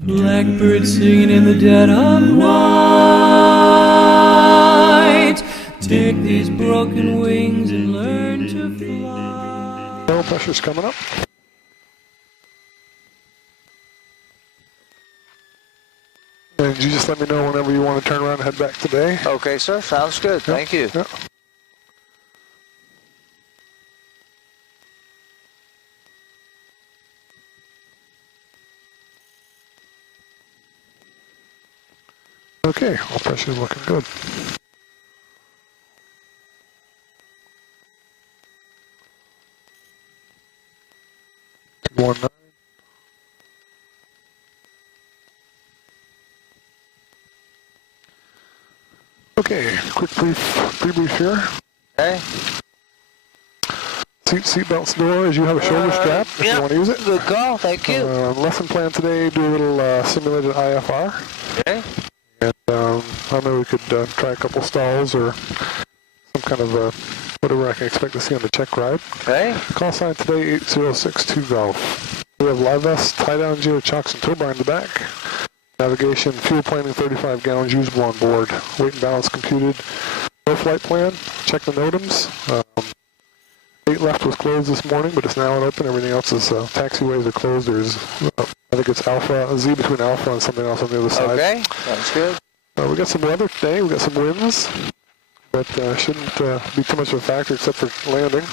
Blackbird singing in the dead of night. Take these broken wings and learn to fly. Oil pressure's coming up. And you just let me know whenever you want to turn around and head back today. Okay, sir. Sounds good. Yep. Thank you. Yep. Okay, all pressure's looking good. One nine. Okay, quick debrief here. Okay. Seat belts door as you have a shoulder strap if you want to use it. Good call. Thank you. Lesson plan today, do a little simulated IFR. Okay. And I know we could try a couple stalls or some kind of whatever I can expect to see on the check ride. Okay. Call sign today 8062 Golf. We have live vests, tie down gear, chocks, and tow bar in the back. Navigation, fuel planning, 35 gallons usable on board. Weight and balance computed. No flight plan. Check the NOTAMs. 8 left was closed this morning, but it's now open. Everything else is taxiways are closed. There's, I think it's Alpha, Z between Alpha and something else on the other side. Okay. Sounds good. We got some weather today. We got some winds, but shouldn't be too much of a factor except for landing.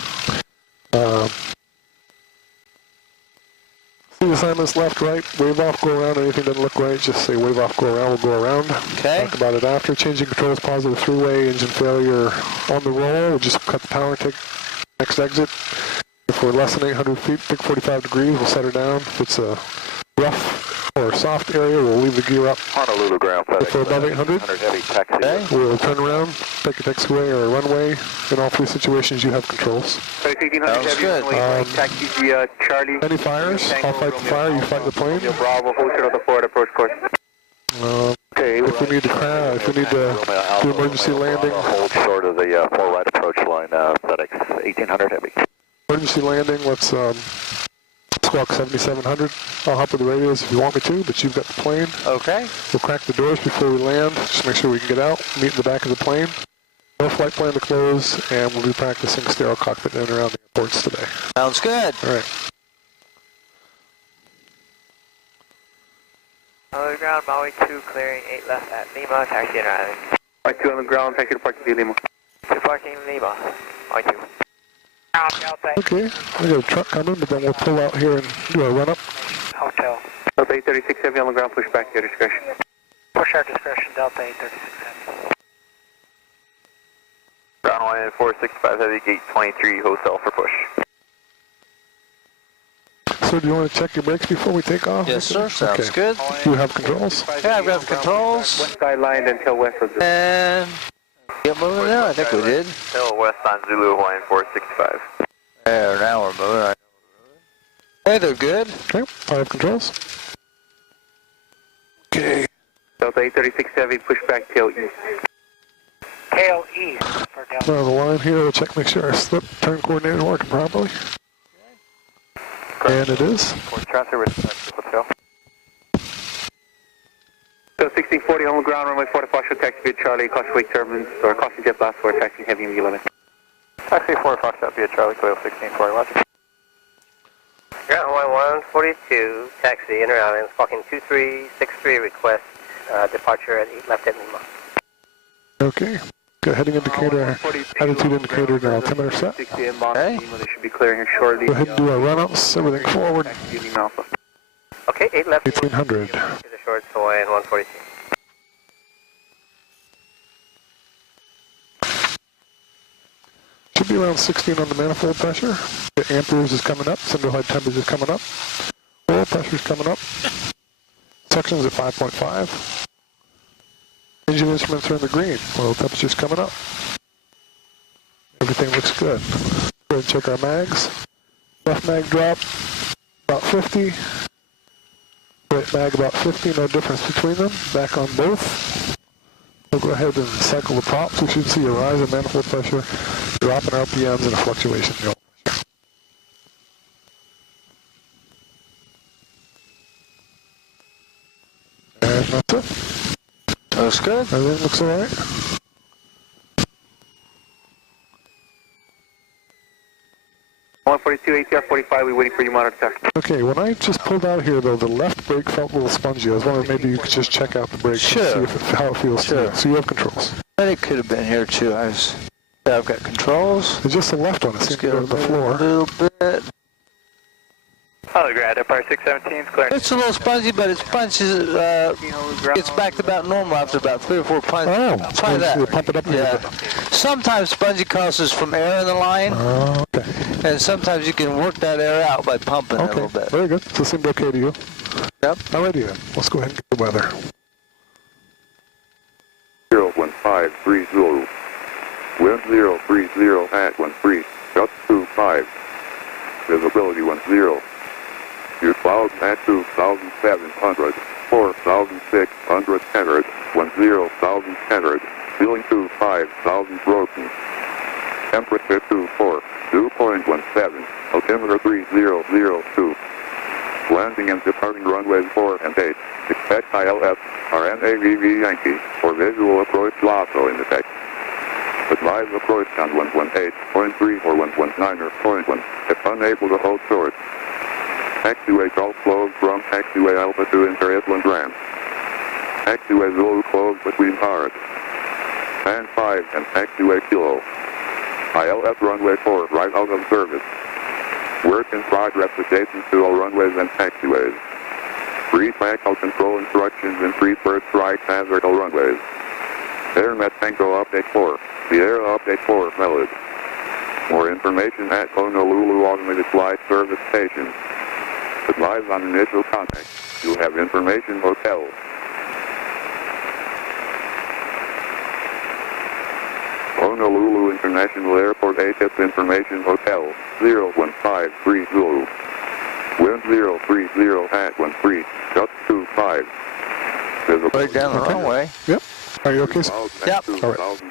See assignments left, right, wave off, go around. Anything doesn't look right, just say wave off, go around, we'll go around. Okay. Talk about it after. Changing controls, positive three-way, engine failure on the roll. We'll just cut the power, take next exit. If we're less than 800 feet, pick 45 degrees, we'll set her down. If it's a rough or soft area, we'll leave the gear up. Honolulu ground FedEx. If we're above 800, heavy taxi. Okay. we'll turn around, take a taxiway or a runway. In all 3 situations, you have controls. Sounds good. Taxi Charlie. Any fires, I'll fight the fire, you fight the plane. Bravo, hotel on the forward approach course. Okay, if we need to crash, if we need to do emergency landing. Hold short of the 4 right approach line, FedEx 1800 heavy. Emergency landing, let's squawk 7700. I'll hop with the radios if you want me to, but you've got the plane. Okay. We'll crack the doors before we land, just make sure we can get out, meet in the back of the plane. No flight plan to close, and we'll be practicing stereo cockpit in and around the airports today. Sounds good. All right. On the ground, Maui 2, clearing 8 left at Lima, taxi and arriving. Maui 2 on the ground, taxi to parking Lima. 2 parking Lima, Maui 2. Okay, we got a truck coming, but then we'll pull out here and do a run-up. Hotel. Delta 836 heavy on the ground, push back to your discretion. Push our discretion, Delta 836 heavy. Ground line 465 heavy, gate 23, hotel for push. So do you want to check your brakes before we take off? Yes, sir. Sounds good. Do you have controls? Yeah, I've got the controls. West side line until west of the... And get moving there. I think we did. Until west on Zulu, Hawaiian 465. There, now we're moving. Hey, they're good. Okay, I have controls. Okay. Delta 836 heavy, push back tail east. Tail east for Delta. Now the line here, we'll check, make sure our slip turn coordinator is working properly. And it is. Transfer with hotel. So 1640 on the ground, runway 4 to Foxtrot, taxi via Charlie, Causeway turbulence, or Caution jet blast for taxi heavy and V11. Taxi 4 Foxtrot via Charlie, Coil 1640, watch. Ground Hawaii 142, taxi in around, squawking 2363, request departure at 8 left at Lima. Okay. Got heading indicator, attitude indicator, and altimeter set. 60 inbound, they should be clearing here shortly. Go ahead and do our run-ups, everything forward. Okay, 8 left. 1800. To the short, Hawaiian 142. Should be around 16 on the manifold pressure. The amperes is coming up, center head temperature is coming up. Oil pressure is coming up. Sections at 5.5. Engine instruments are in the green. Oil temperature's coming up. Everything looks good. Go ahead and check our mags. Left mag drop, about 50. Right mag about 50, no difference between them. Back on both. We'll go ahead and cycle the props. We should see a rise in manifold pressure, drop in RPMs, and a fluctuation in oil pressure. That's it. Looks good. Everything looks all right. ATR 45, we're waiting for you monitor tech. Okay, when I just pulled out here, though, the left brake felt a little spongy. I was wondering maybe you could just check out the brake Sure. and see how it feels. Sure. So you have controls. But it could have been here too. I've got controls. It's just the left one. It seems to go to the floor. A little bit. Hello, Grad, Empire 617 is clear. It's a little spongy, but it punches. It's back to about normal after about 3 or 4 punches. Oh, Try so that. you pump it up a little Yeah. bit. Sometimes spongy causes from air in the line, Oh, okay. and sometimes you can work that air out by pumping a Okay, little bit. very good. So it seemed okay to you. Yep. Alrighty then. Let's go ahead and get the weather. 01530. Wind 030 at 13. Gust 25. Visibility 10. Your clouds at 2,700. 4,600 centered. 10,000 centered. Feeling 5,000 broken. Temperature 24. 2.17. Altimeter 3002. Landing and departing runways 4 and 8. Expect ILS, RNAVV Yankee, for visual approach LASO in effect. Advise approach on 118.3 or 119 or 0.1 if unable to hold short. Taxiway call closed from taxiway Alpha to enter Island Ramp. Taxiway Zulu closed between cars. Band 5 and taxiway Kilo. ILS runway 4 right out of service. Work in progress adjacent to all runways and taxiways. Free tackle control instructions in free first right hazard all runways. Air Met Tango Update 4. The Air Update 4 valid. More information at Honolulu Automated Flight Service Station. Advise on initial contact. You have information hotel. Honolulu International Airport ATIP Information Hotel 01530. Wind 030 at 13. Gust 25. Right down the runway. Yep. Are you okay, sir? Yep. All right.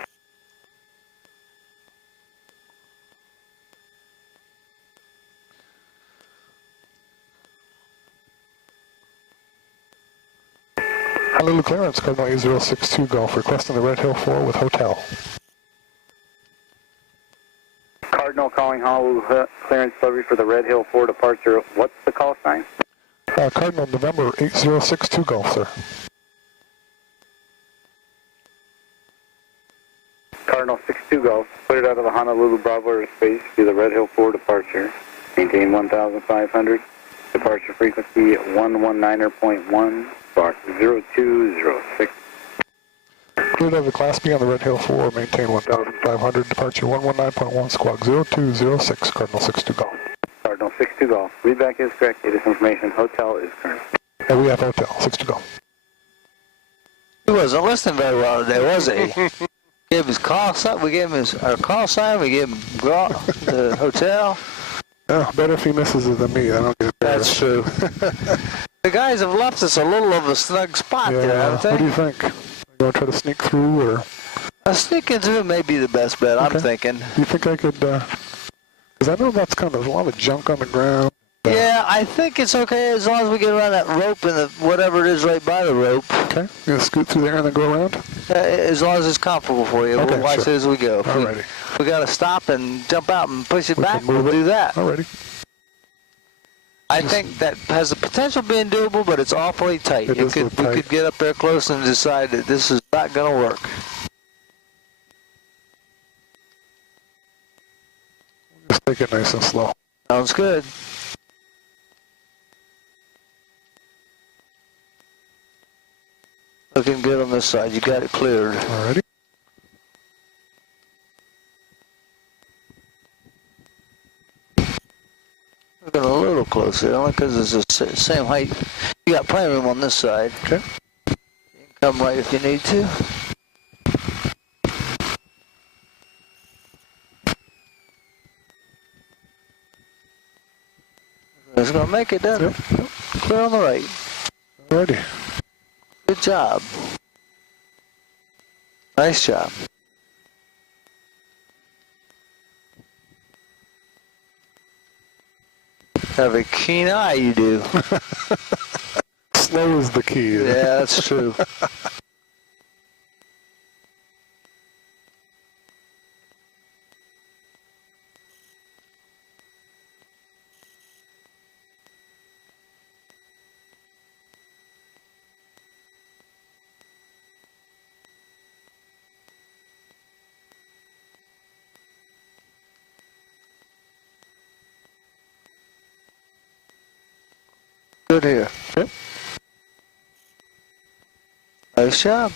Honolulu clearance, Cardinal 8062 Golf, requesting the Red Hill 4 with hotel. Cardinal calling Honolulu clearance delivery for the Red Hill 4 departure. What's the call sign? Cardinal November 8062 Golf, sir. Cardinal 62 Golf, put it out of the Honolulu Bravo airspace to the Red Hill 4 departure. Maintain 1,500. Departure frequency 119.1. Spark 0206. Cleared out of the Class B on the Red Hill 4, maintain 1,500, departure 119.1, squawk 0206, Cardinal 62 Golf. Cardinal 62 Golf. Readback is correct. This information. Hotel is current. And we have hotel, 62 Golf. He wasn't listening very well today, was he? Gave his call sign. We gave him our call sign. We gave him the hotel. Oh, better if he misses it than me. I don't get it. That's true. The guys have left us a little of a snug spot there, haven't they? What do you think? Are you going to try to sneak through, or? Sneaking through may be the best bet, I'm thinking. Do you think I could, because I know that's kind of, there's a lot of junk on the ground. Yeah, I think it's okay as long as we get around that rope and the, whatever it is right by the rope. Okay, you going to scoot through there and then go around? As long as it's comfortable for you. Okay, We'll watch sure. it as we go. Alrighty. We got to stop and jump out and push it We back, can move we'll it. do that. Alrighty. I think that has the potential of being doable, but it's awfully tight. It does look tight. We could get up there close and decide that this is not going to work. Just take it nice and slow. Sounds good. Looking good on this side. You got it cleared. Alrighty. Looking a little closer, only because it's the same height. You got plenty of room on this side. Okay. You can come right if you need to. It's going to make it, doesn't it? Yep. Clear on the right. Alrighty. Good job. Nice job. Have a keen eye, you do. slow is the key. Yeah, that's true. Good here. Yep. Nice job.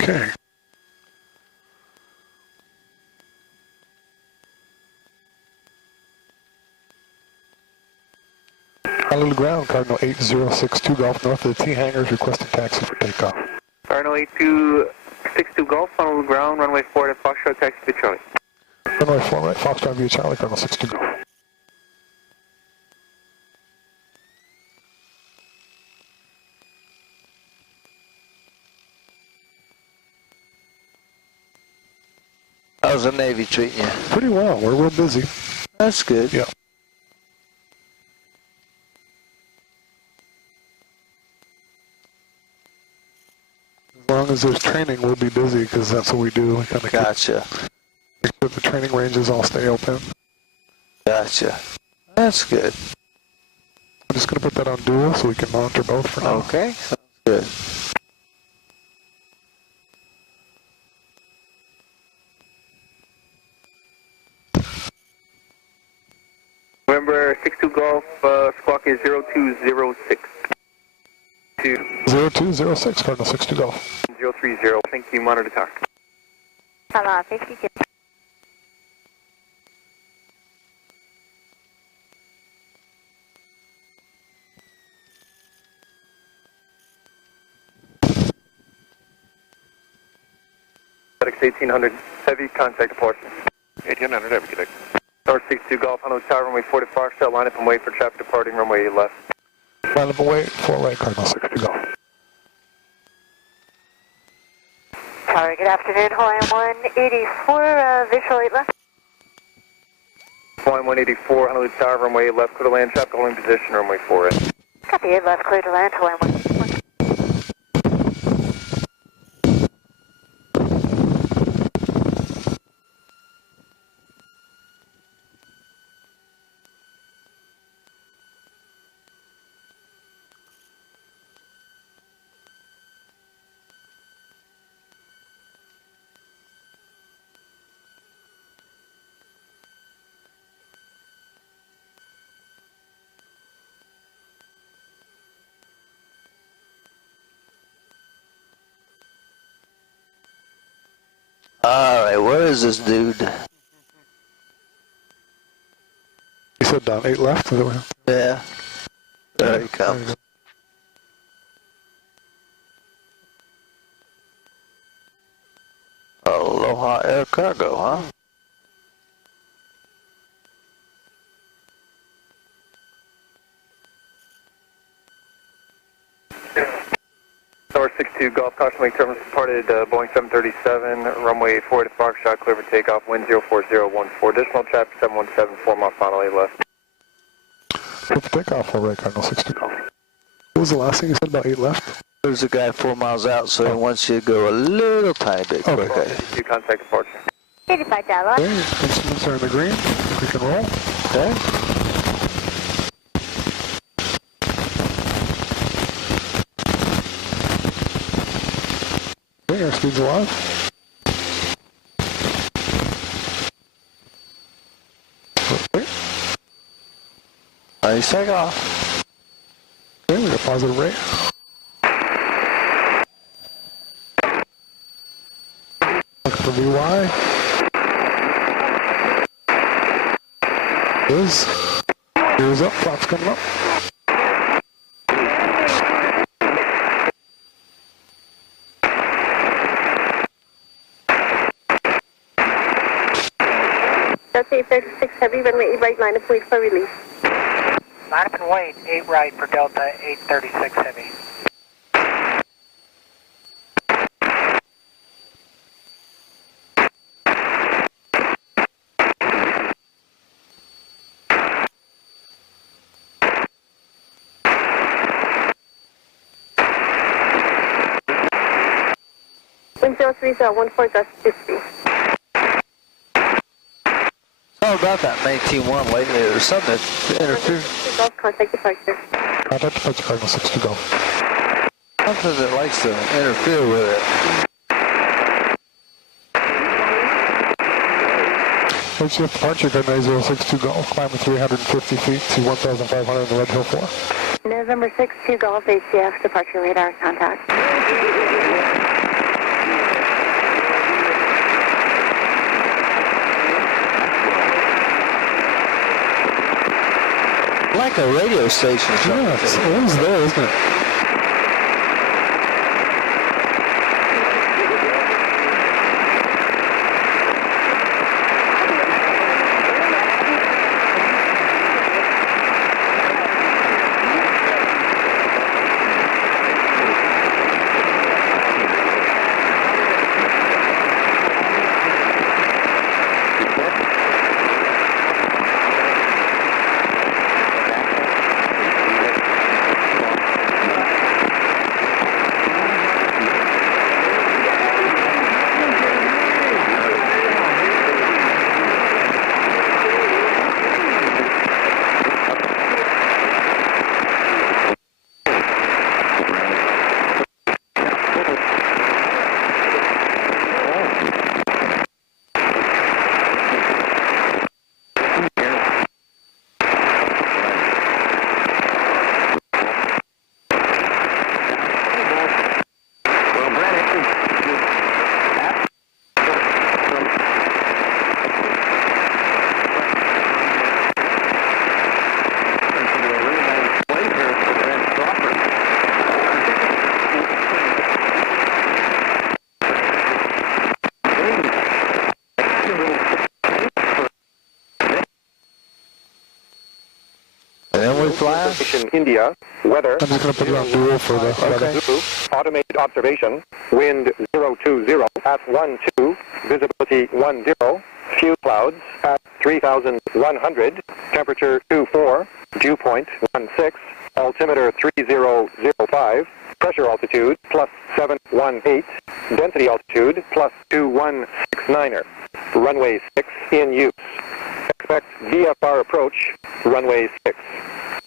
Okay. Honolulu ground, Cardinal 8062 Golf north of the T hangars, requesting taxi for takeoff. Cardinal 8262 Golf, Honolulu ground, runway 4 at Foxtrot, taxi to Charlie. Runway 4 right, Foxtrot via Charlie, Cardinal 62 Golf. How's the Navy treating you? Pretty well, we're real busy. That's good. Yeah. As long as there's training, we'll be busy because that's what we do. We kind of Gotcha. make sure the training ranges all stay open. Gotcha. That's good. I'm just going to put that on dual so we can monitor both for now. Okay. Sounds good. November 62 Golf, squawk is 0206. 0206, Cardinal 62 Golf. 030, thank you, monitor talk. Hello, 52. FedEx 1800, heavy contact departure. 1800, heavy contact. North 62 Golf, Honolulu Tower, runway 4 to Foxtrot, line up and wait for traffic departing, runway left. Line up and wait, 4 right, Cardinal 62 Golf. Tower, good afternoon, Hawaiian 184, visual 8 left. Hawaiian 184, Honolulu Tower, runway left, clear to land, traffic holding position, runway 4 in. Copy 8 left, clear to land, Hawaiian 184. Alright, where is this dude? You said down 8 left? Is that what? Yeah. There he comes. Aloha Air Cargo, huh? Tower 62 Golf, caution wake terminals departed Boeing 737, runway 4 to Foxtrot, clear for takeoff, wind 04014. Additional traffic 717, 4 mile final 8 left. Clear for takeoff, 4 right, Cardinal 62 Golf. What was the last thing you said about 8 left? There's a guy 4 miles out, so he wants you to go a little tiny bit quicker. 62 contact departure. 85 dialogue. Okay, instruments are in the green. We can roll. Okay. Okay, airspeed's alive. Okay. Nice takeoff. Okay, we got positive rate. Looking for VY. Gears up, flaps coming up. That's 836 Heavy, runway 8 right, line up, wait for release. Line up and wait, 8 right for Delta, 836 Heavy. Wind 0314, gust 50. How about that 19-1 lately? There's something that interferes. Golf, contact departure. Contact departure, Cardinal 62 Golf. Something that likes to interfere with it. HCF departure, Cardinal 062 Golf, climbing 350 feet to 1,500 in the Red Hill 4. November 62 Golf, HCF, departure radar contact. Like a radio station. Yeah, it's always there, isn't it? India, weather. I'm just going to put it on dual for the weather. Automated observation, wind 020 at 12, visibility 10, few clouds at 3,100, temperature 24, dew point 16, altimeter 3005, pressure altitude plus 718, density altitude plus 2169er, runway 6 in use. Expect VFR approach, runway 6.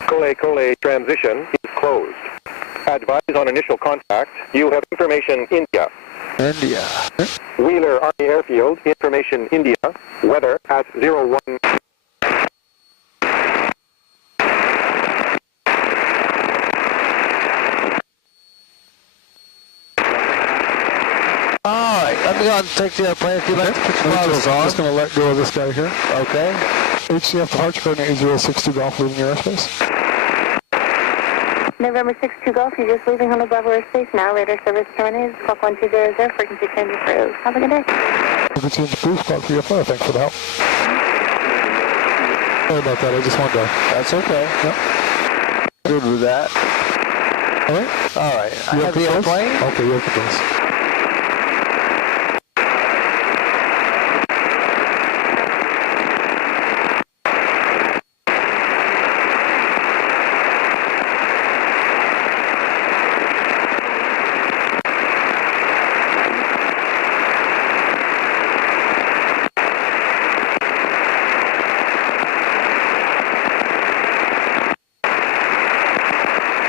Cole transition is closed. Advise on initial contact. You have information India. India. Wheeler Army Airfield, information India. Weather at 01. Alright, let me go and take the airplane. If you'd like to put your bottles I'm on. just going to let go of this guy here. Okay. HCF departure, Cardinal 8062 Golf, leaving your airspace. November 62 Golf, you're just leaving Honolulu Bravo airspace now. Radar service terminated. Squawk 1200, frequency change approved. Have a good day. Frequency change approved, Squawk 3FR. Thanks for the help. Sorry about that, I just wanted to... That's okay. Yep. Good with that. Alright. Alright. I You have the airplane. Okay, you have controls.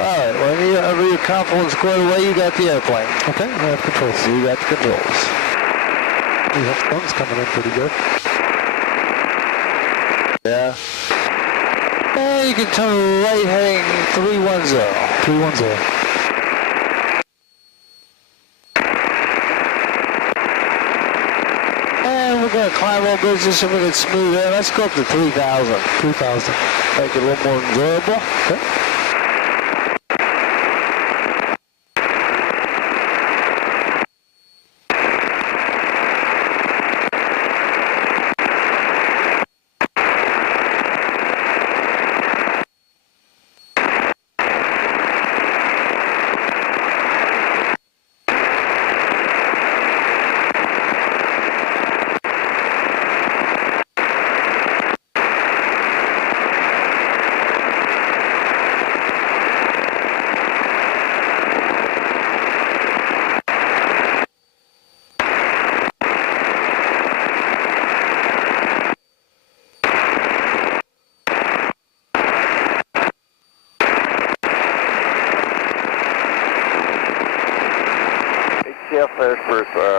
Alright, whenever you're comfortable and squared away, you got the airplane. Okay, I have controls. So you got the controls. The sun's coming in pretty good. Yeah. And you can turn right heading 310. 310. And we're going to climb over bridges so we can smooth in. Let's go up to 3,000. 3,000. Make it a little more enjoyable. Okay.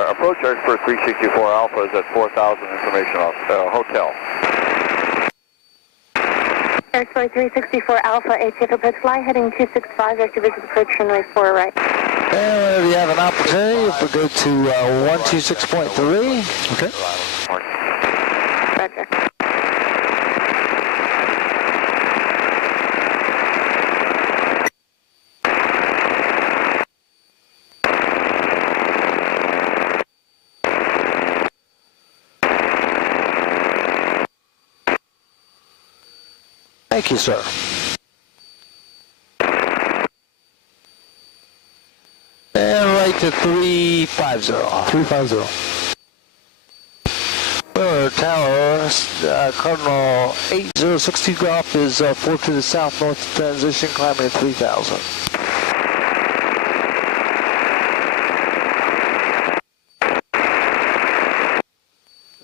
Approach Airspeed 364 Alpha is at 4,000, information off hotel. Airspeed 364 Alpha, ATF approach fly, heading 265, after visit approach runway 4 right. And whenever you have an opportunity, if we go to 126.3. Okay. Roger. Thank you, sir. And right to 350. 350. Tower, Cardinal 8062 Golf is 4 to the south north transition, climbing at 3,000.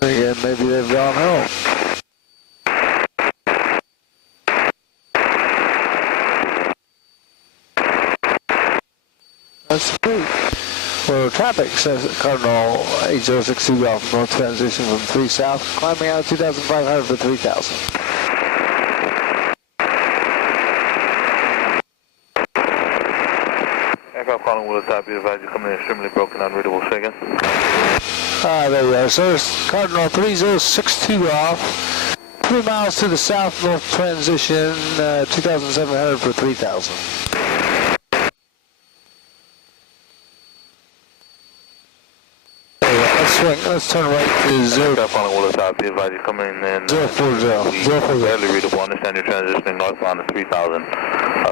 Again, maybe they've gone home. That's great. For traffic, says Cardinal 8062 Golf, north transition from 3 south, climbing out of 2,500 for 3,000. Aircraft calling will stop, be advised you're coming in extremely broken, unreadable signal. There we are. So it's Cardinal 3062 Golf, 3 miles to the south north transition, 2,700 for 3,000. Let's turn right to 0. Aircraft calling will stop, be advised you're coming in 040. 040. Barely readable, understand you're transitioning northbound to 3,000.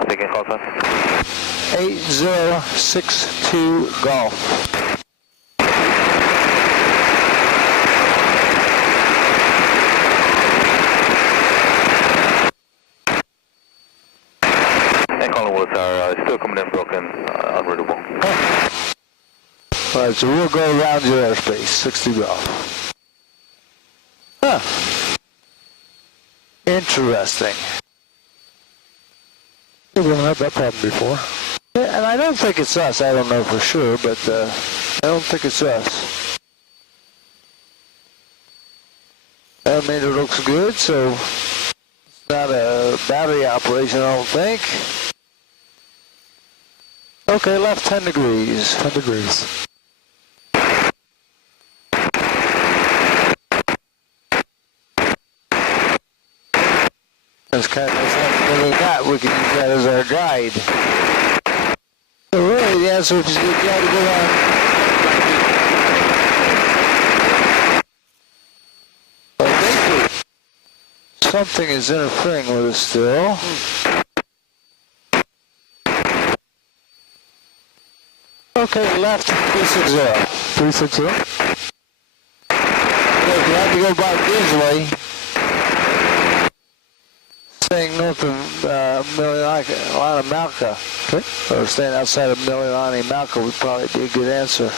Taking call sign. 8062 Golf. And calling will start, still coming in broken, unreadable. Alright, so we'll go around your airspace, 60 Golf. Huh. Interesting. We haven't had that problem before. Yeah, and I don't think it's us. I don't know for sure, but I don't think it's us. I mean, it looks good, so it's not a battery operation, I don't think. Okay, left 10 degrees. 10 degrees. That's kind of really that. We can use that as our guide. So really, the answer is you got to go on. Well, something is interfering with us still. Okay, left 360. 360. If you have to go back this way, staying north of Mililani, Malca, Okay. or staying outside of Mililani, Malca would probably be a good answer.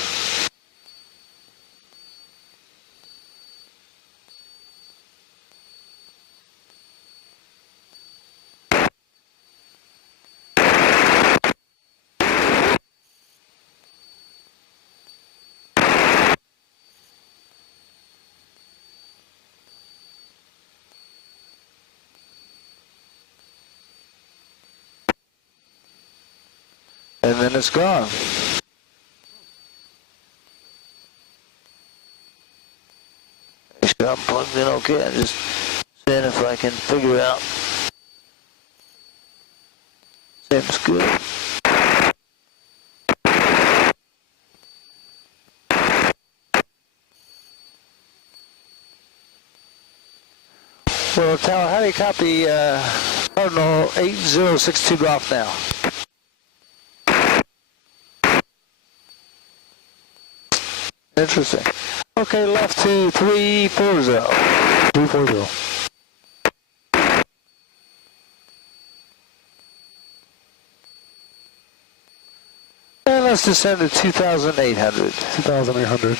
and then it's gone. Make sure I'm plugged in okay. I'm just seeing if I can figure out. Seems good. Well, Tower, how do you copy Cardinal 8062 Golf now? Interesting. Okay, left to 340. 340. And let's descend to 2,800. 2,800.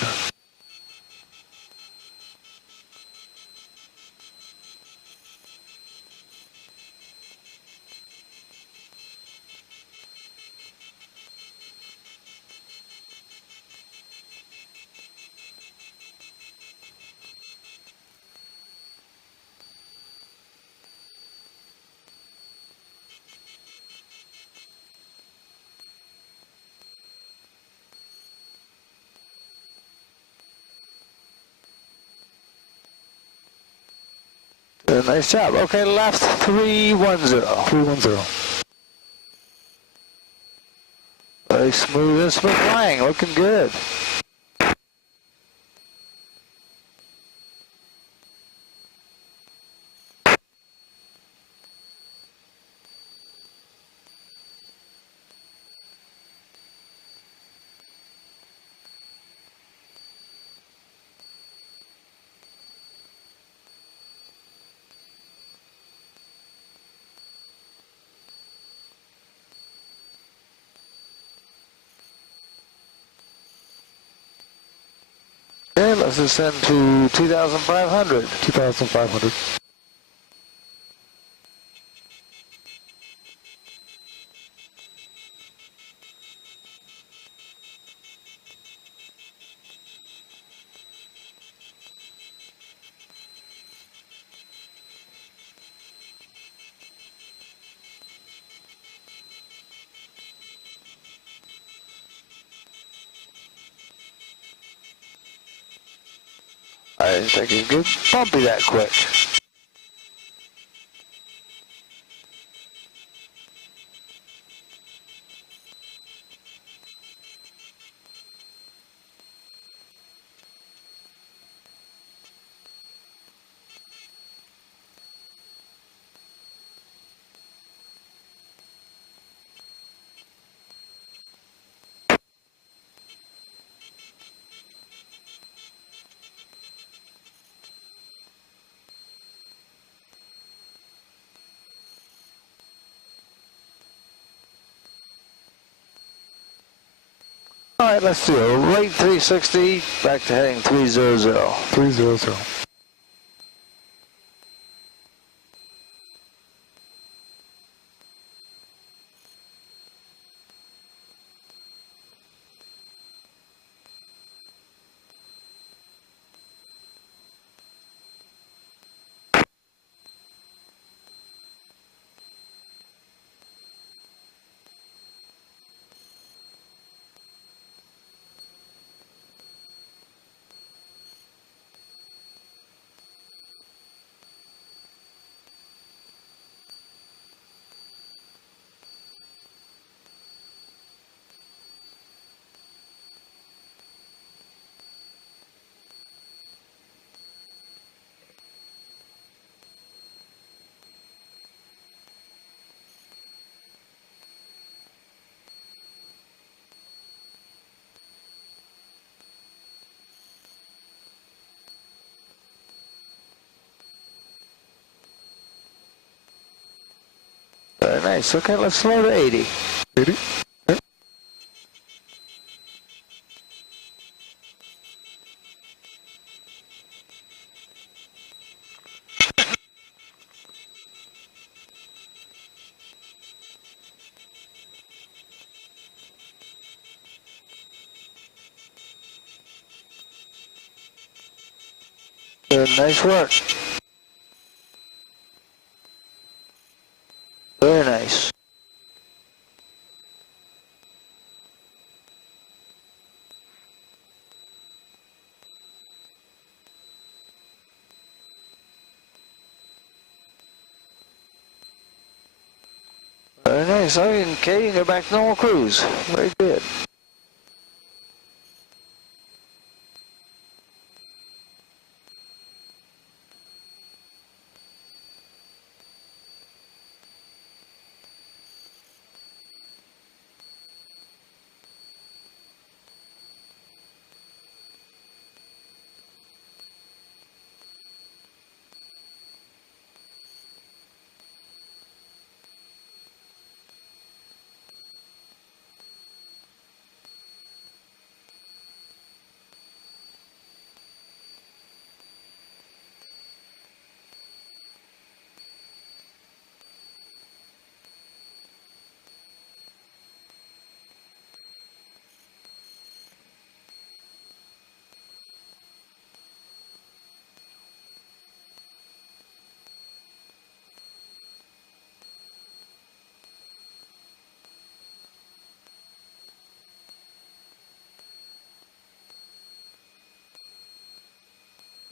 Nice job. Okay, left 310. 310. Very smooth and smooth flying. Looking good. Okay, let's ascend to 2,500. 2,500. I didn't think it could get bumpy that quick. All right, let's do a right 360, back to heading 300. 300. Very nice. Okay, let's slow to 80. 80. Okay. Good, nice work. Very nice. Very nice. Okay, you can go back to normal cruise. Very good.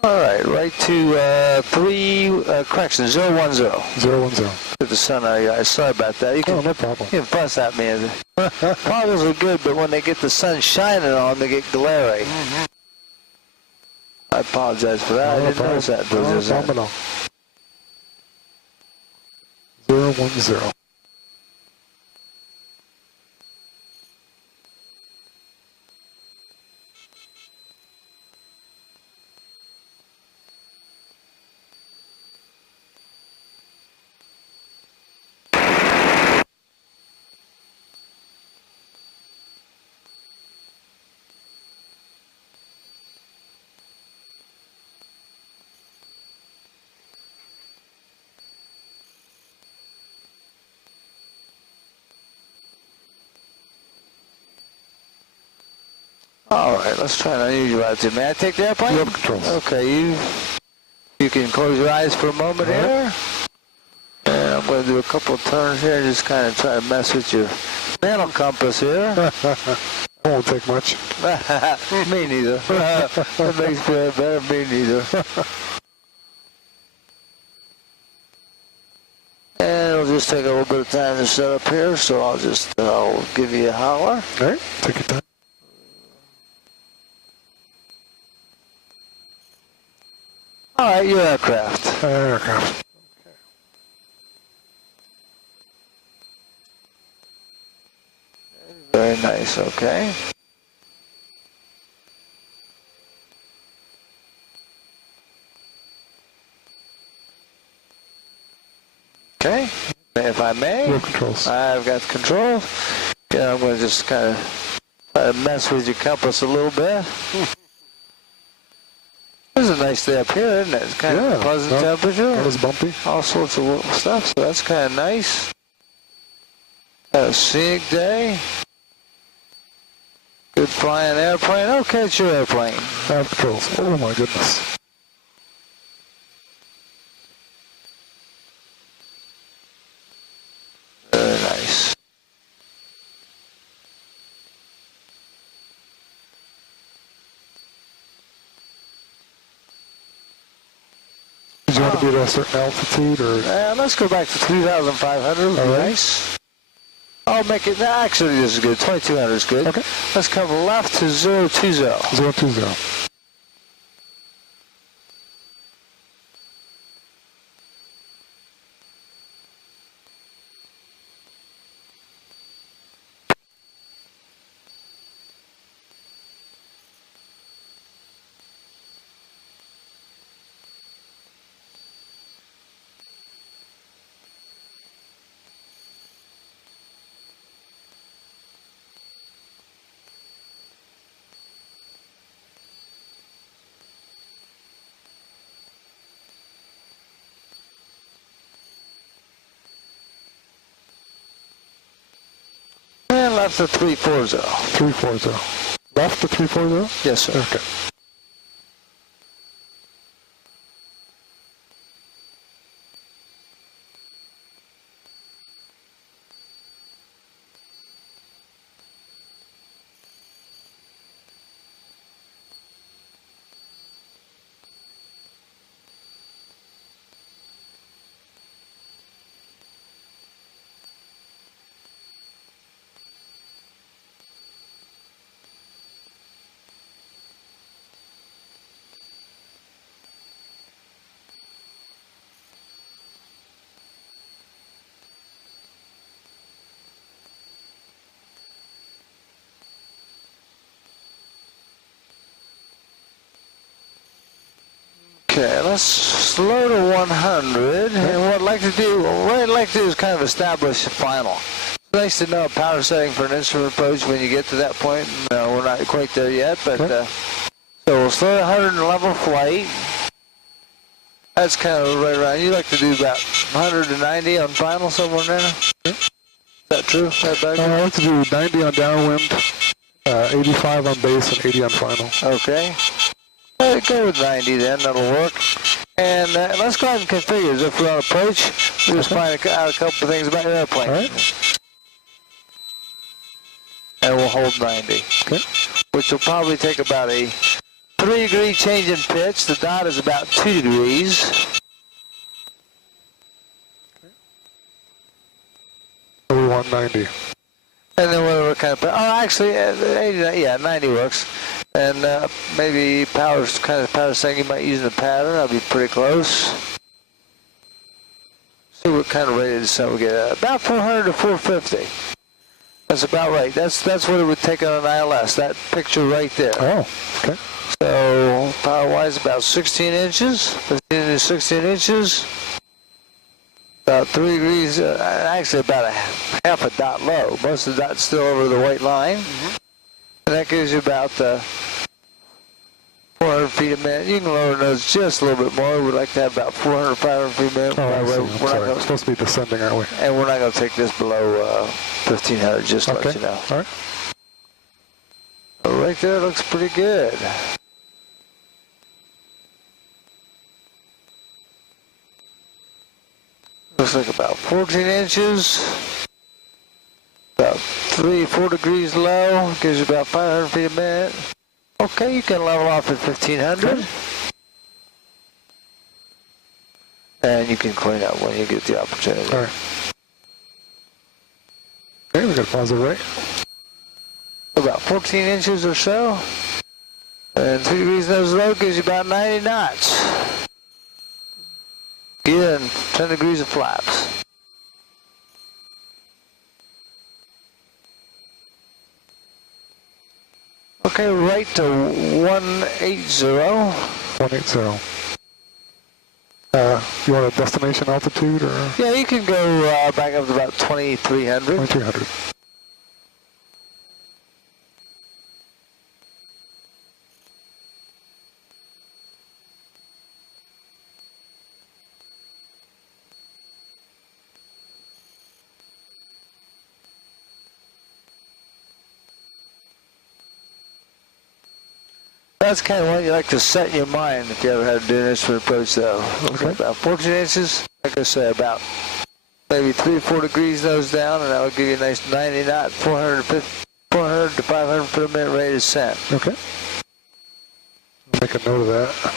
All right, right to 010. 010. Get the sun out of your eyes. Sorry about that. You can, Oh, no problem. you can fuss at me. Problems are good, but when they get the sun shining on them, they get glary. I apologize for that. I didn't notice that. No problem at all. 010. All right, let's try an unusual attitude. May I take the airplane? You have controls. Okay, you can close your eyes for a moment here. And I'm going to do a couple of turns here and just kind of try to mess with your mental compass here. Won't take much. Me neither. That makes me feel better. Me neither. And it'll just take a little bit of time to set up here, so I'll give you a holler. All right, take your time. All right, your aircraft. Aircraft. Very nice, okay. Okay, if I may. No controls. I've got control. Yeah, I'm going to just kind of try to mess with your compass a little bit. This is a nice day up here, isn't it? It's kind of pleasant temperature. Not as bumpy. All sorts of little stuff, so that's kind of nice. A scenic day. Good flying airplane. Okay, it's your airplane. I have controls. Oh my goodness. Very nice. Did you want to be at a certain altitude or? Let's go back to 3,500. Nice. I'll make it. Actually, this is good. 2,200 is good. Okay. Let's come left to 020. 020. And left to 340. 340. Left to 340? Yes, sir. Okay. Okay, let's slow to 100. And what I'd like to do is kind of establish a final. It's nice to know a power setting for an instrument approach when you get to that point. No, we're not quite there yet, but so we'll slow to 100 and level flight. That's kind of right around. You like to do about 190 on final, somewhere in there? Is that true? Is that bad? I like to do 90 on downwind, 85 on base, and 80 on final. Okay. Go with 90 then, that'll work. And let's go ahead and configure. As if we're on approach, we'll just find out a couple of things about your airplane. All right. And we'll hold 90. Okay. Which will probably take about a 3-degree change in pitch. The dot is about 2 degrees. So we want 90. And then whatever kind of, actually, 90 works. And maybe power setting you might use in the pattern. That'll be pretty close. See what kind of rated descent we get. About 400 to 450. That's about right. That's what it would take on an ILS. That picture right there. Oh, okay. So power-wise, about 16 inches. 15 to 16 inches. About 3 degrees. Actually, about a half a dot low. Most of the dot's still over the white line. And that gives you about 400 feet a minute. You can lower those just a little bit more. We'd like to have about 400, 500 feet a minute. Oh, I see. I'm sorry. We're supposed to be descending, aren't we? And we're not going to take this below 1,500, just to let you know. All right. So right there looks pretty good. Looks like about 14 inches. About 3-4 degrees low, gives you about 500 feet a minute. Okay, you can level off at 1,500. And you can clean up when you get the opportunity. All right. Okay, we got to pause it right. About 14 inches or so. And 3 degrees nose low gives you about 90 knots. Again, 10 degrees of flaps. Okay, right to 180. 180. You want a destination altitude or? Yeah, you can go back up to about 2,300. 2,300. That's kind of what you like to set in your mind if you ever had to do an instrument approach, though. Okay. About 14 inches, like I say, about maybe 3 or 4 degrees nose down, and that would give you a nice 90 knot, 400 to 500 foot a minute rate of descent. Okay. Make a note of that.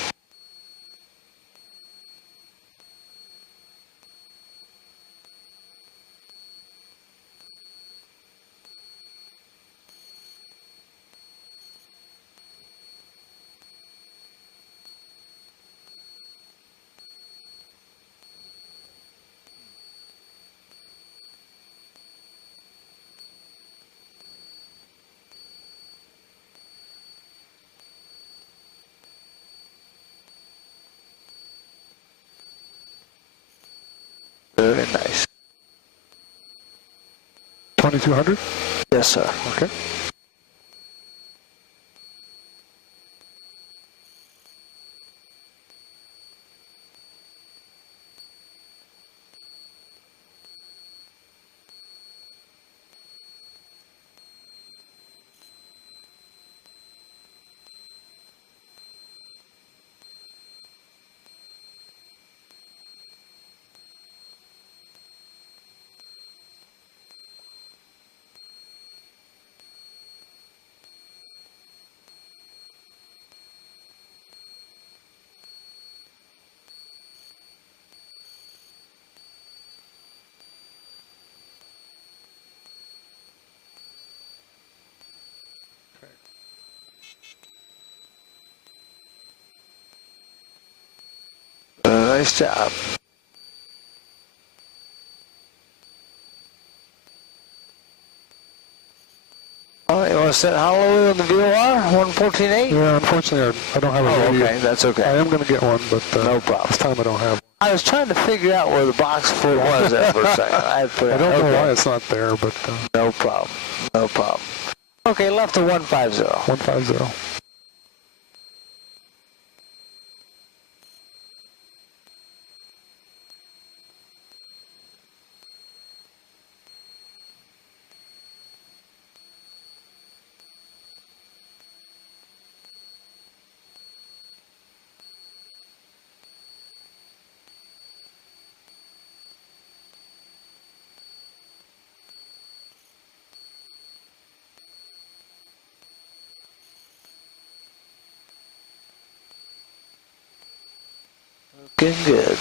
Very nice. 2,200? Yes, sir. Okay. Nice job. All right, you want to set Honolulu in the VOR, 114.8? Yeah, unfortunately, I don't have a radio. Okay, that's okay. I am going to get one, but no problem. This time I don't have one. I was trying to figure out where the box foot was there for a second. I don't know why it's not there, but... No problem. No problem. Okay, left to 150. 150. Looking good.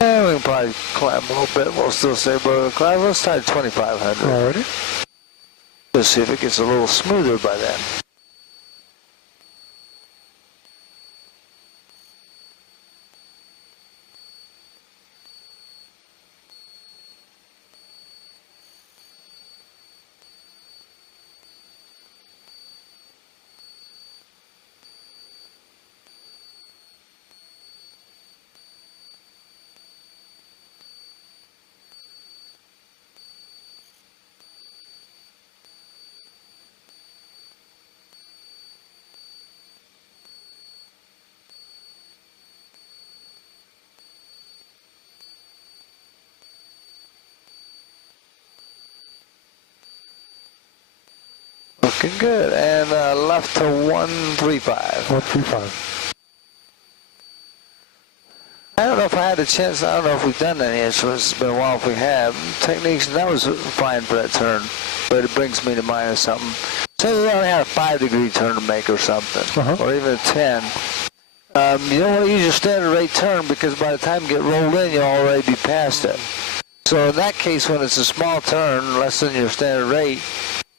And we can probably climb a little bit. We'll still say below the climb. Let's try 2,500. Already? Let's see if it gets a little smoother by then. Looking good. And left to 135. 135. I don't know if I had a chance. I don't know if we've done any instruments. It's been a while if we have. Techniques, that was fine for that turn. But it brings me to mind of something. Say we only had a 5-degree turn to make or something. Or even a 10. You don't want to use your standard rate turn because by the time you get rolled in, you'll already be past it. So in that case, when it's a small turn, less than your standard rate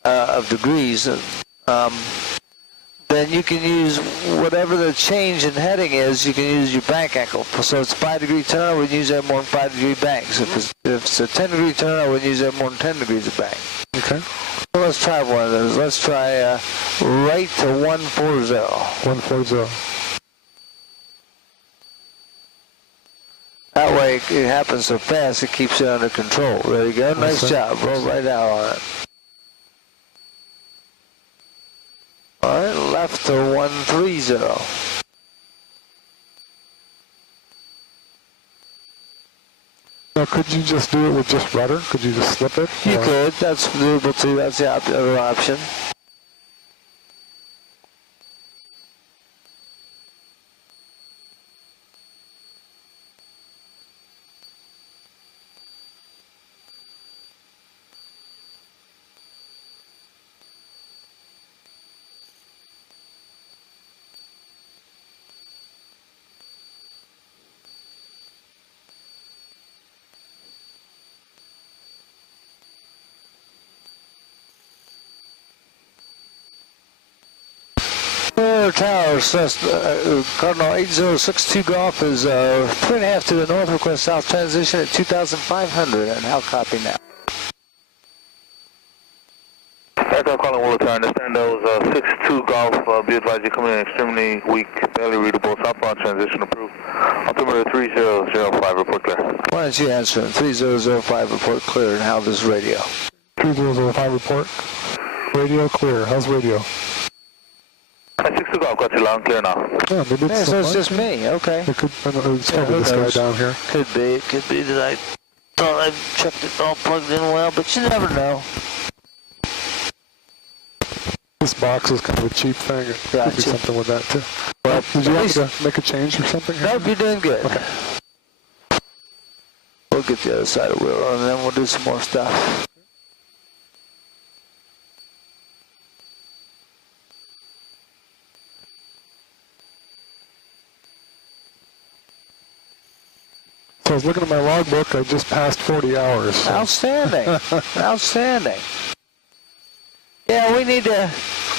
of degrees, then you can use whatever the change in heading is, you can use your bank angle. So it's a 5-degree turn, I would use that more than 5-degree banks. If it's a 10-degree turn, I would use that more than 10 degrees of bank. Okay. So let's try one of those. Let's try right to 140. 140. That way it happens so fast, it keeps it under control. There you go. Nice job. Roll right out on it. All right, left to 130. Now, could you just do it with just rudder? Could you just slip it? You could. That's doable too. That's the other option. Tower, Cardinal 8062 Golf is 3.5 to the north, request south transition at 2,500, and how copy now? Echo calling Willowtown, I understand that was 62 Golf, be advised you're coming in extremely weak, barely readable, southbound transition approved. Altimeter 3005, report clear. Why don't you answer it? 3005, report clear, and how this radio? 3005, report. Radio clear. How's radio? 62 Golf, got you loud and clear now. Yeah, maybe it's so it's just me, okay. It could, it's probably this guy down here. Could be, it could be that I thought I checked it all plugged in well, but you never know. This box is kind of a cheap thing. It could be something with that too. Well, did you have to make a change or something? Nope, you're doing good. Okay. We'll get the other side of the wheel on, and then we'll do some more stuff. So I was looking at my logbook. I just passed 40 hours. So. Outstanding. Outstanding. Yeah, we need to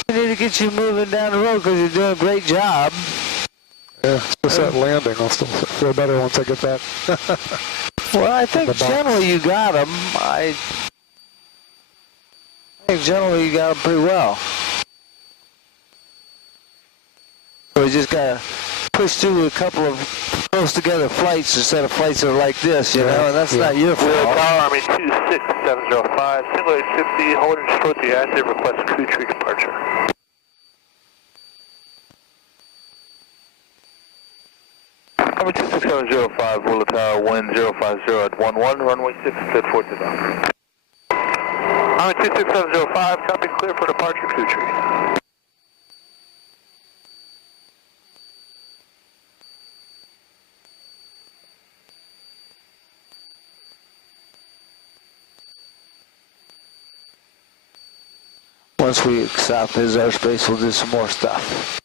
get you moving down the road because you're doing a great job. Yeah, it's just that landing. I'll still feel better once I get that. Well, I think generally you got them. I think generally you got them pretty well. So we just got to push through a couple of close together flights instead of flights that are like this, you know, and that's not your fault. Power Army 26705, single 850, holding short the active, request crew tree departure. Army 26705, Willa Tower, wind 050 at 11, runway 6 at 14 knots. Army 26705, copy, clear for departure, crew tree. Once we stop his airspace, we'll do some more stuff.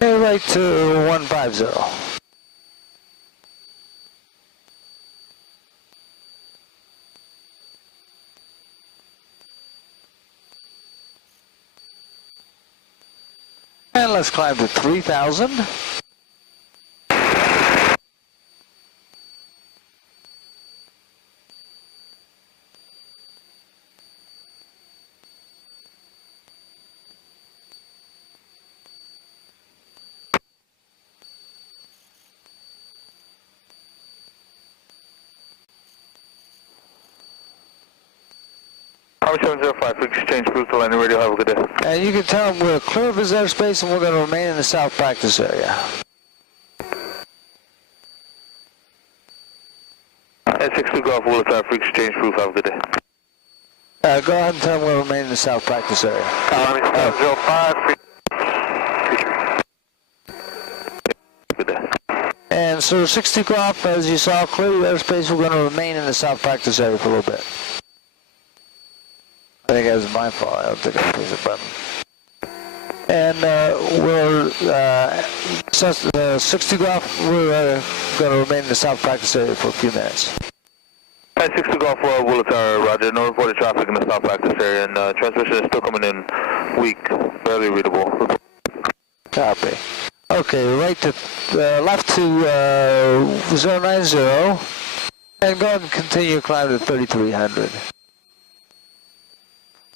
Okay, right to 150. And let's climb to 3,000. Army 705, frequency change, proof to landing radio, have a good day. And you can tell him we're clear of his airspace and we're going to remain in the south practice area. And 62 Golf, Willa Tower, frequency change, proof, have a good day. Go ahead and tell him we'll remain in the south practice area. Army 705, good day. And so 62 Golf, as you saw, clear your airspace, we're going to remain in the south practice area for a little bit. I think that was my fault. I don't think I pushed the button. And we're 62 Golf. We're going to remain in the south practice area for a few minutes. 62 Golf, Willa Tower, roger. No reported traffic in the south practice area, and transmission is still coming in weak, barely readable. Copy. Okay, right to left to 090, and go ahead and continue your climb to 3,300.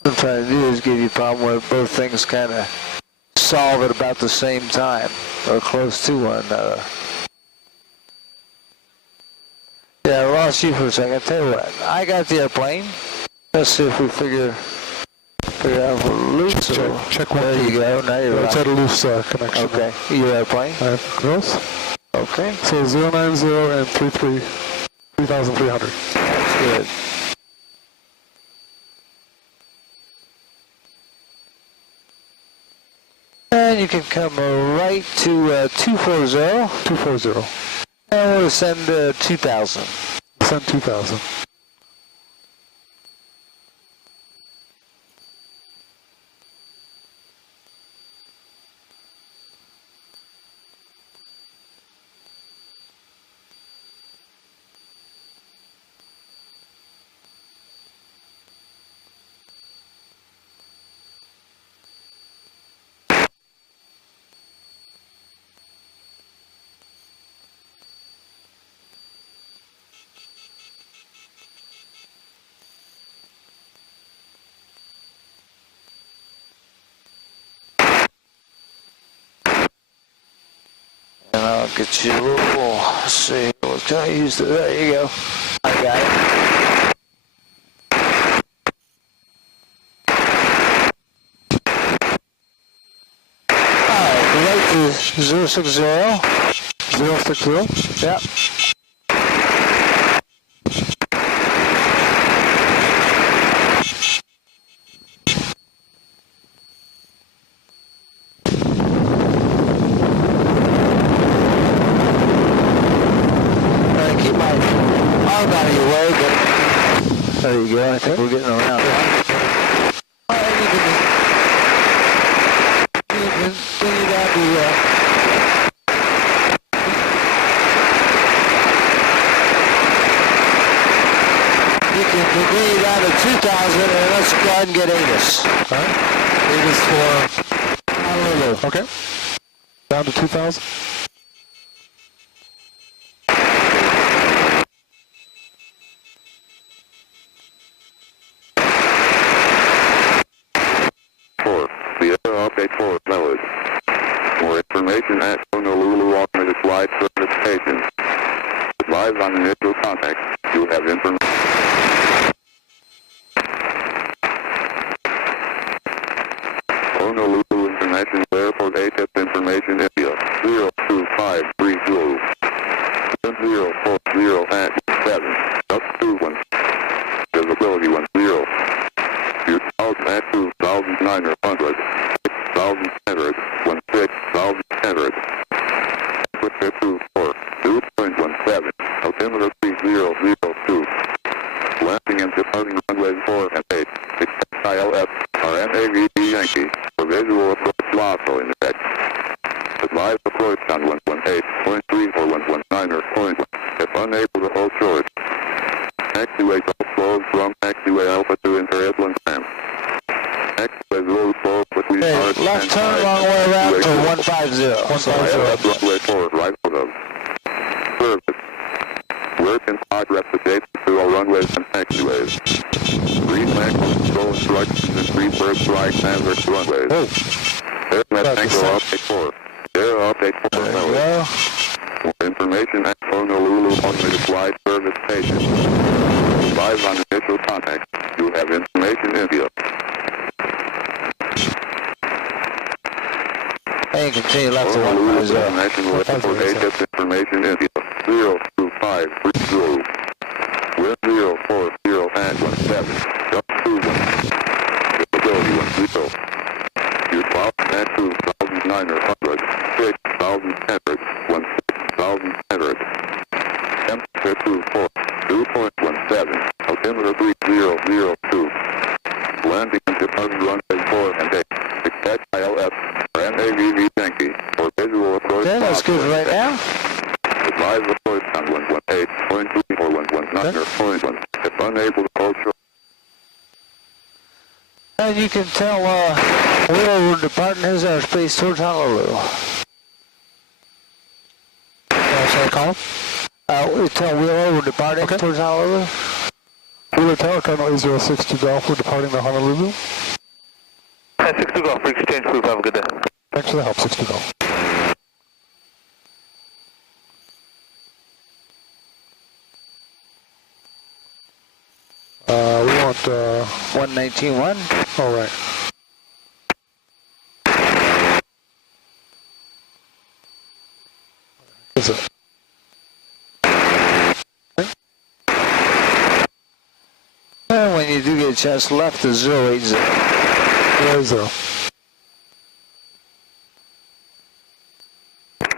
What I'm trying to do is give you a problem where both things kind of solve at about the same time, or close to one another. Yeah, I lost you for a second. I'll tell you what, I got the airplane. Let's see if we figure out if we're loose. Check one. There you go. Now you're it's right. at a loose connection. Okay, your airplane. I have close. Okay. So 090 and 3,300. That's good. And you can come right to 240. 240. And we'll send 2,000. Send 2,000. I'll get you a little, let's see, what can I use? There you go. I got it. Alright, the rate is 060. 060? Yep. Out of your way, but there you go. I think we're getting around. Alright, you can continue down to you can continue down to 2,000, and let's go ahead and get ATIS. Alright. ATIS for Honolulu. Okay. Down to 2,000. Update 4 valid. More information at Honolulu Automated Flight Service Station. Advise on initial contact. You have information. Honolulu International Airport ATIS information India 02530 1040 at 7 up 21 visibility 10 your thousand at 2,900 6,100 16,100 equipment 24 2.17 altimeter 3002 landing and departing runways 4 and 8 expect ILS RNAV Yankee for visual approach LASO in effect. Advise approach on 118.3 or 119 or 0.1 if unable to hold short. Taxiway flows from taxiway Alpha to inter-Edland ramp. Taxiway road flows between left turn long way around to 150. 150. Runway 4, right out of service. Work in progress adjacent to all runways and taxiways. Green flag control instructions and free first right standard runways. Air Tango update 4. Air update 4. More information at Honolulu Automated Flight Service Station. Advise on initial contact. You have information India. And you continue left to Honolulu 150. International Airport ATIS information India 02530 wind 040 at 17 up 21 visibility 10 your cloud at 2,900 6,100 16,100 temperature 24 2.17 altimeter 3002 landing and departing runway 4 and 8 expect ILS RNAV Yankee for visual approach. Okay, that's good right now. Advise approach on 118.3 or 119 or 0.1 if unable to hold short. And you can tell we're departing his airspace towards Honolulu. Should I call? We tell Wheeler we're departing towards Honolulu. Wheeler Tower, currently 062 Golf, we're departing to Honolulu. 62 Golf, exchange group, have a good day. Thanks for the help, 62 Golf. We want 119.1. All right. Is it? And when you do get a chance, left is 080. 080.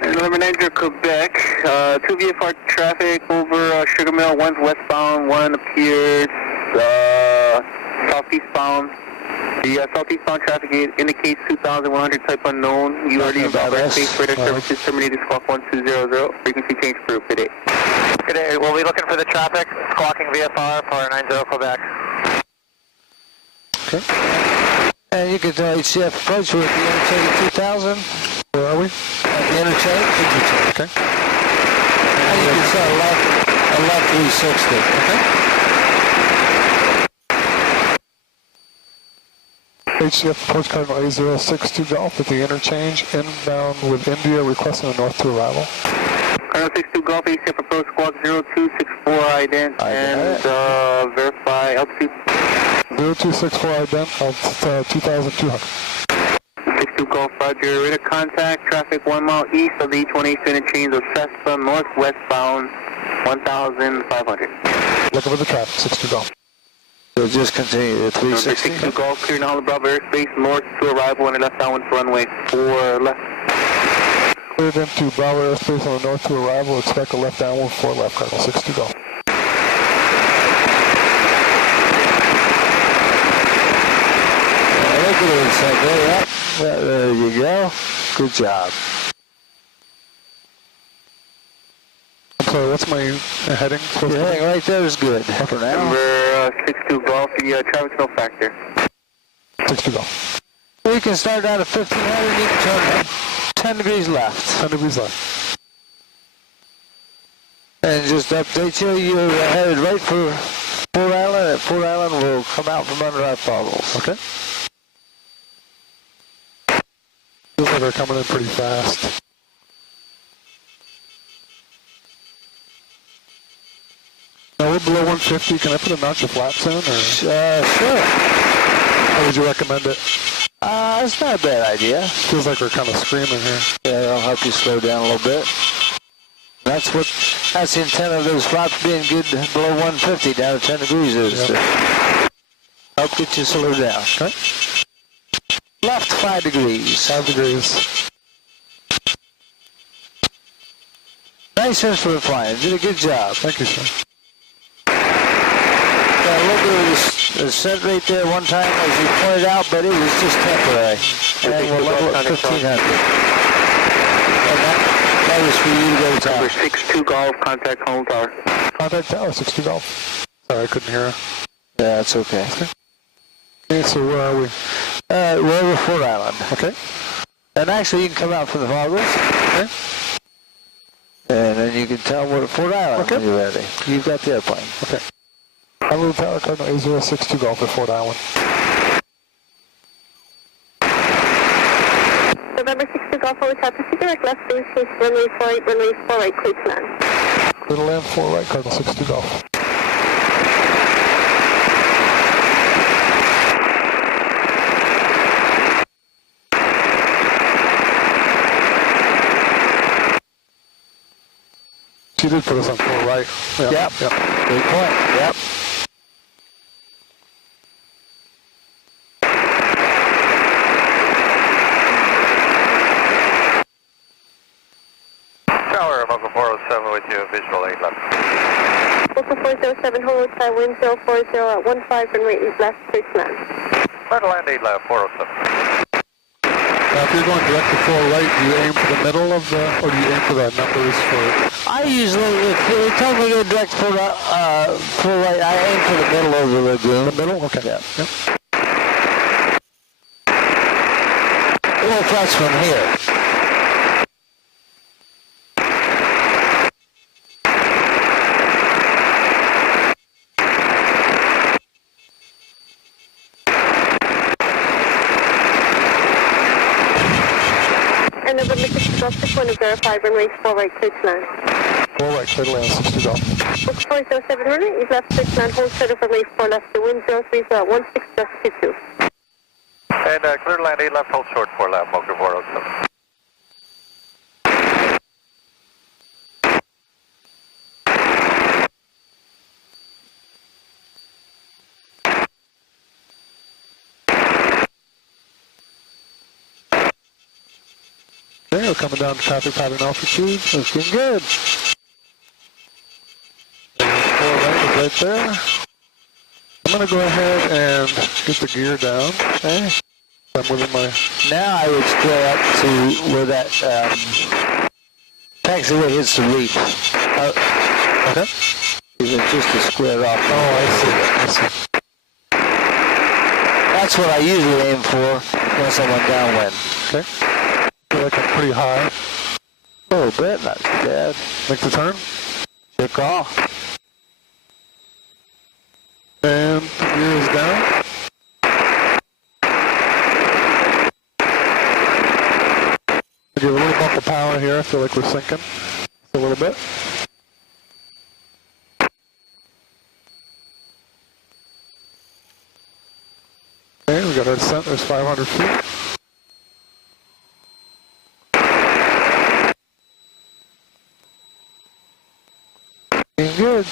November 90 Quebec, 2 VFR traffic over Sugar Mill, one's westbound, one appears southeastbound. The southeastbound traffic indicates 2,100 type unknown. You already about airspace radar services terminated squawk 1200. Frequency change approved. Good day. Good day. We'll be looking for the traffic. Squawking VFR for 90 Quebec. Okay. And you can tell HCF approach with the interchange 2000. Where are we? At the interchange. Okay. And you can tell left 360. Okay. HCF approach cardinal A062 Golf at the interchange, inbound with India, requesting a north to arrival. Cardinal 62 Golf, HCF approach squawk 0264 ident and verify altitude. 0264 ident, altitude 2,200. 62 Golf, Roger, radar contact, traffic 1 mile east of the H1H interchange of Cessna, northwestbound 1,500. Looking for the traffic, 62 Golf. So just continue to 360. 62 Golf, clear now Bravo airspace, north to arrival on the left downwind for runway 4 left. Cleared into Bravo airspace on the north to arrival, expect a left downwind 4 left, cardinal 62 Golf. Look at it, Sunday. There you go. Good job. So what's my heading? Your heading right there is good. Okay. Number 62 Golf, the traffic's no factor. 62 Golf. We can start down at 1500, you can turn 10 degrees left. 10 degrees left. And just update you, you're headed right for Port Island. At Port Island, we'll come out from under our foggles. Okay. Feels like they're coming in pretty fast. Now we're below 150. Can I put a notch of flaps in? Or? Sure. How would you recommend it? It's not a bad idea. Feels like we're kind of screaming here. Yeah, it'll help you slow down a little bit. That's the intent of those flaps being good below 150 down to 10 degrees is to help get you slow down. Okay. Left 5 degrees. 5 degrees. Nice instrument flying. Did a good job. Thank you, sir. Got a little bit of descent right there one time, as you pointed out, but it was just temporary. And we'll level at 1500. And that was for you to go to tower. Number 62 Golf, contact home tower. Contact tower, 62 Golf. Sorry, I couldn't hear her. Yeah, that's okay. Okay, so where are we? We're over Fort Island. Okay. And actually, you can come out from the foggles. Okay. And then you can tell we're at Fort Island when you're ready. You've got the airplane. Okay. Hello, Tower Cardinal A062 Golf at Fort Island. November 62 Golf, over top, proceed direct left, base case, runway 48, runway 4 right, clear to land. Clear to land, 4 right, Cardinal 62 Golf. She did put us on 4 right. Yep. Good point. Yep. Tower, Mocha 407 with you, visual 8 left. Mocha 407, hold outside, wind 040 at 15, runway 8 left, clear to land. Try to land 8 left, 407. Now, if you're going direct to 4 right, do you aim for the middle of the, or do you aim for the numbers for? I usually, if they tell me to go direct for right, I aim for the middle of the lagoon. The middle? Okay. Yeah. Yep. Well, if that's from here. And November 60 Golf, just want to verify runway 4 right, clear to land. 4 right, clear to land, 60 Golf. Mocha 407, runway 8 left, clear to land, hold shuttle runway 4 left, the wind 030 at 16, just 22. And clear to land 8 left, hold short 4 left, Mocha 407. Okay, we're coming down to traffic pattern altitude. Looking good. 4 right is right there. I'm going to go ahead and get the gear down. Okay. I'm within my... Now I would square up to where that taxiway hits the reef. Okay. Even just to square off. Oh, I see. That's what I usually aim for once I'm on downwind. Okay. I feel like I'm pretty high. A little bit, not too bad. Make the turn. Good call. And the gear is down. air. I feel like we're sinking a little bit. Okay, we got our descent. There's 500 feet. Being good.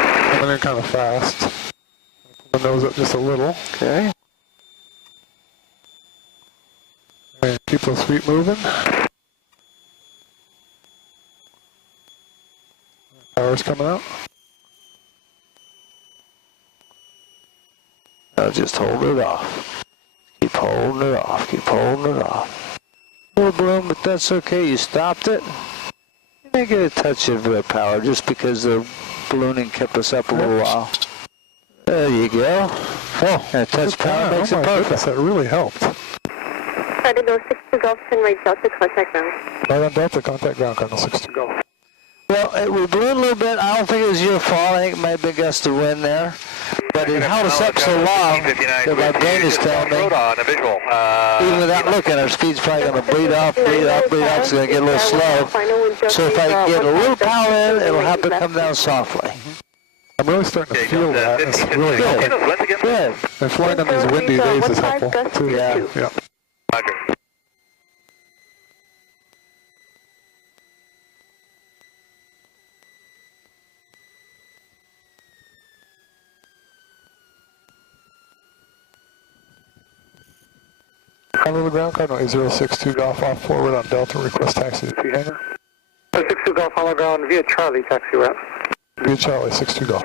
Coming in kind of fast. Pull the nose up just a little. Okay. And keep those feet moving. Power's coming out. Now just hold it off. Keep holding it off. Keep holding it off. Little balloon, but that's okay. You stopped it. You may get a touch of power just because the ballooning kept us up a little while. There you go. Oh, and a touch power makes it perfect. Goodness, that really helped. Cardinal 62 Golf, send right Delta, contact ground. Right on Delta, contact ground, Cardinal 62 Golf. Well, we blew a little bit. I don't think it was your fault. I think it might have been gust of wind there. But it held us up so long that my brain is telling me, even without looking, our speed's probably going to bleed off, bleed off, bleed off. It's going to get a little slow. So if I get a little power in, it'll have to come down softly. I'm really starting to feel that. It's really helpful. Good. And flying on these windy days is helpful, too. Yeah. Yeah. Hello, the ground, Cardinal 8062 Golf off forward on Delta, request taxi to P hangar. 62 Golf on the ground via Charlie, taxi route. Via Charlie, 62 Golf.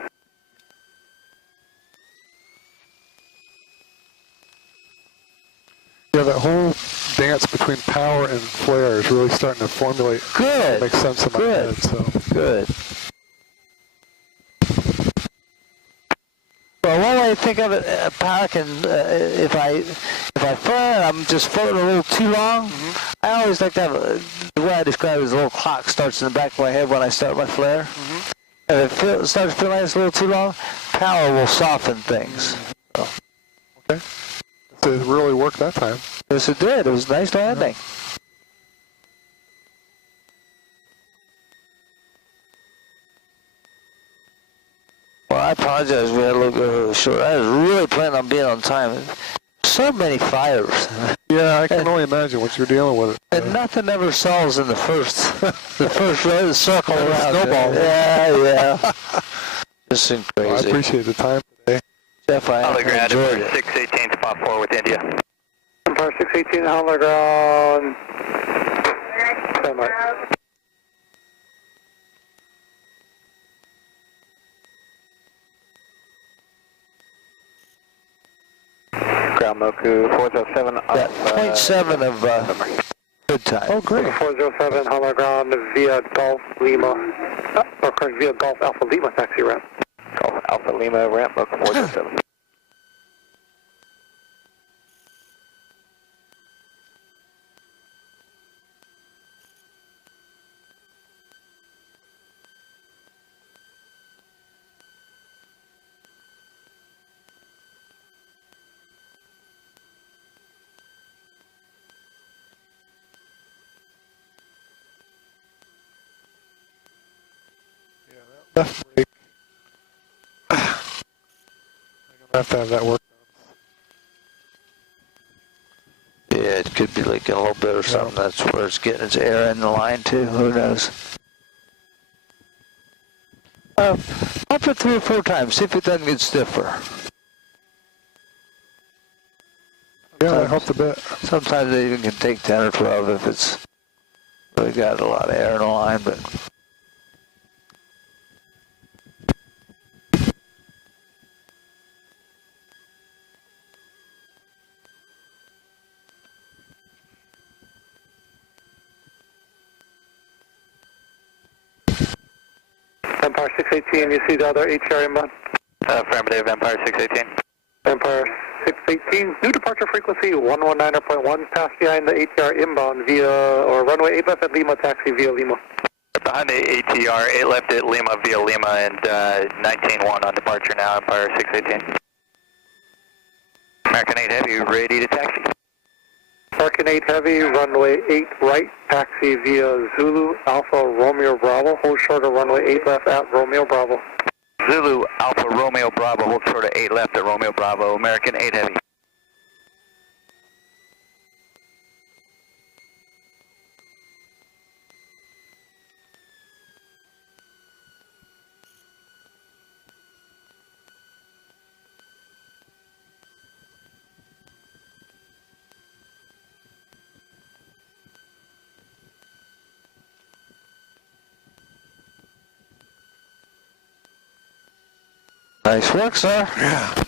Yeah, that whole dance between power and flare is really starting to formulate. Good. Makes sense in my head, so. Good. Well, one way to think of it, power can, if I flare and I'm just floating a little too long, I always like to have, the way I describe it is a little clock starts in the back of my head when I start my flare. And if it starts feeling like it's a little too long, power will soften things. So. Okay. So it really worked that time. Yes, it did. It was a nice landing. Well, I apologize. We had a little bit of a short. I was really planning on being on time. So many fires. Yeah, I can only imagine what you're dealing with. And nothing ever solves in the first circle around. Snowball. Yeah. Just crazy. Well, I appreciate the time today. Jeff, I enjoyed it. 618 spot 4 with India. Empire 618 on the ground. Stand by. Ground Moku 407. Yeah, 0.7 of good time. Oh, great. 407 Hollow ground via Golf Lima, or correct, via Golf Alpha Lima taxi ramp. Golf Alpha Lima ramp Moku 407. Left brake. I'm going to have that work Yeah, it could be leaking a little bit or something. That's where it's getting its air in the line too. Who knows? Up to 3 or 4 times. See if it doesn't get stiffer. Yeah, that helped a bit. Sometimes it even can take 10 or 12 if it's really got a lot of air in the line, but. Empire 618, you see the other ATR inbound? Affirmative, Empire 618. Empire 618, new departure frequency 119.1, pass behind the ATR inbound via, or runway 8 left at Lima, taxi via Lima. Behind the ATR, 8 left at Lima via Lima, and 19-1 on departure now, Empire 618. American 8 Heavy, ready to taxi. American 8 Heavy, runway 8 right, taxi via Zulu Alpha Romeo Bravo. Hold short of runway 8 left at Romeo Bravo. Zulu Alpha Romeo Bravo, hold short of 8 left at Romeo Bravo, American 8 Heavy. Nice work, sir. Yeah.